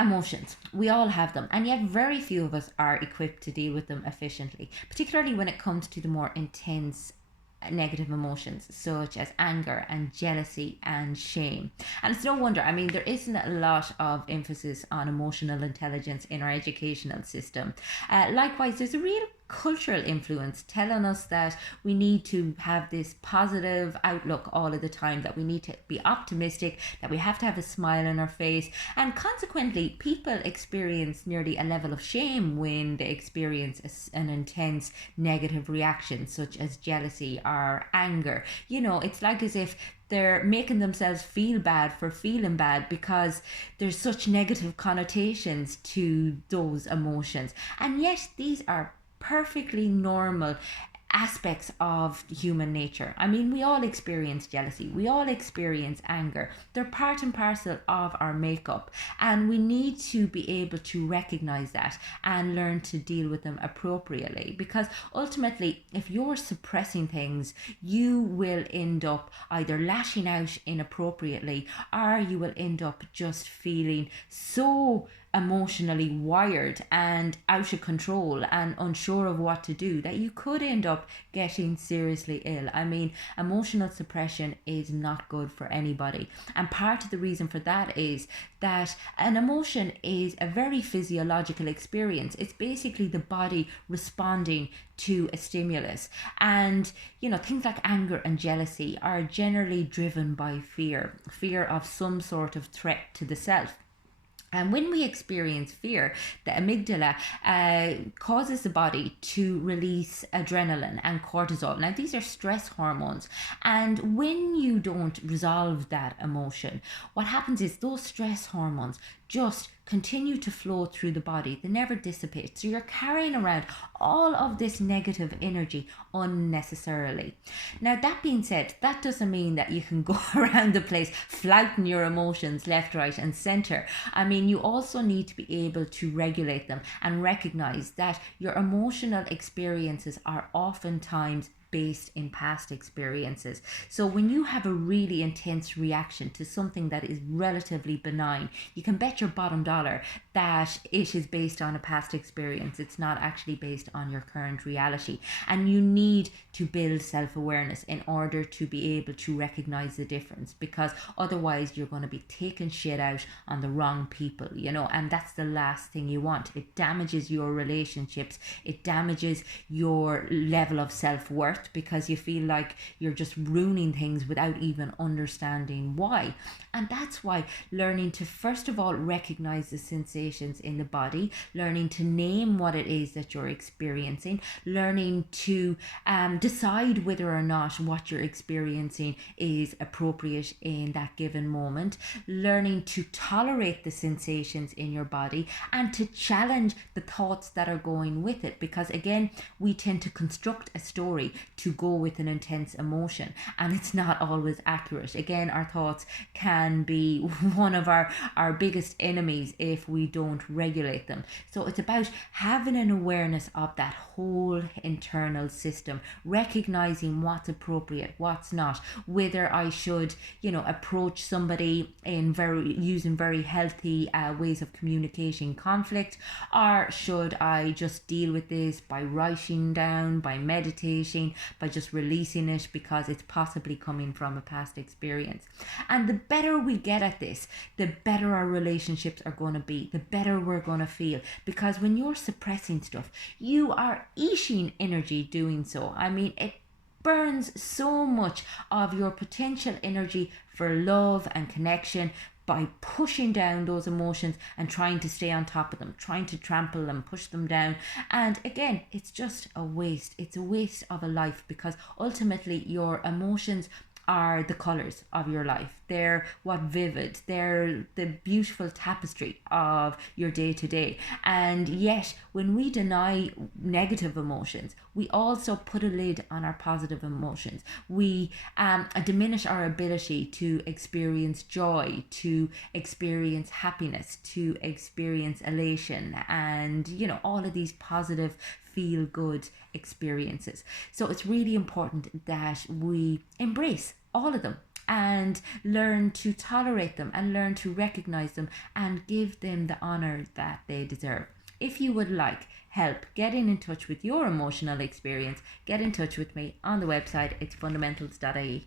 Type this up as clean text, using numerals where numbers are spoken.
Emotions. We all have them, and yet very few of us are equipped to deal with them efficiently, particularly when it comes to the more intense negative emotions such as anger and jealousy and shame. And it's no wonder, I mean, there isn't a lot of emphasis on emotional intelligence in our educational system. Likewise, there's a real cultural influence telling us that we need to have this positive outlook all of the time, that we need to be optimistic, that we have to have a smile on our face, and consequently people experience nearly a level of shame when they experience an intense negative reaction such as jealousy or anger. You know, it's like as if they're making themselves feel bad for feeling bad because there's such negative connotations to those emotions. And yet these are perfectly normal aspects of human nature. I mean, we all experience jealousy, we all experience anger. They're part and parcel of our makeup, and we need to be able to recognize that and learn to deal with them appropriately. Because ultimately, if you're suppressing things, you will end up either lashing out inappropriately, or you will end up just feeling so emotionally wired and out of control and unsure of what to do that you could end up getting seriously ill. I mean, emotional suppression is not good for anybody. And part of the reason for that is that an emotion is a very physiological experience. It's basically the body responding to a stimulus. And, you know, things like anger and jealousy are generally driven by fear of some sort of threat to the self. And when we experience fear, the amygdala causes the body to release adrenaline and cortisol. Now, these are stress hormones. And when you don't resolve that emotion, what happens is those stress hormones just continue to flow through the body. They never dissipate. So you're carrying around all of this negative energy unnecessarily. Now, that being said, that doesn't mean that you can go around the place flouting your emotions left, right, and center. I mean, you also need to be able to regulate them and recognize that your emotional experiences are oftentimes based in past experiences. So when you have a really intense reaction to something that is relatively benign, you can bet your bottom dollar that it is based on a past experience. It's not actually based on your current reality. And you need to build self-awareness in order to be able to recognize the difference, because otherwise you're going to be taking shit out on the wrong people, you know, and that's the last thing you want. It damages your relationships, it damages your level of self-worth, because you feel like you're just ruining things without even understanding why. And that's why learning to first of all recognize the sensations in the body, learning to name what it is that you're experiencing, learning to decide whether or not what you're experiencing is appropriate in that given moment, learning to tolerate the sensations in your body and to challenge the thoughts that are going with it. Because again, we tend to construct a story to go with an intense emotion, and it's not always accurate. Again, our thoughts can be one of our biggest enemies if we don't regulate them. So it's about having an awareness of that whole internal system, recognizing what's appropriate, what's not, whether I should, you know, approach somebody in using very healthy ways of communicating conflict, or should I just deal with this by writing down, by meditating, by just releasing it because it's possibly coming from a past experience. And the better we get at this, the better our relationships are going to be, the better we're going to feel. Because when you're suppressing stuff, you are eating energy doing so. I mean, it burns so much of your potential energy for love and connection by pushing down those emotions and trying to stay on top of them, trying to trample them, push them down. And again, it's just a waste. It's a waste of a life, because ultimately your emotions are the colours of your life. They're what vivid, they're the beautiful tapestry of your day to day. And yet, when we deny negative emotions, we also put a lid on our positive emotions. We diminish our ability to experience joy, to experience happiness, to experience elation, and, you know, all of these positive feel good experiences. So it's really important that we embrace all of them and learn to tolerate them and learn to recognize them and give them the honor that they deserve. If you would like help getting in touch with your emotional experience, get in touch with me on the website. It's fundamentals.ie.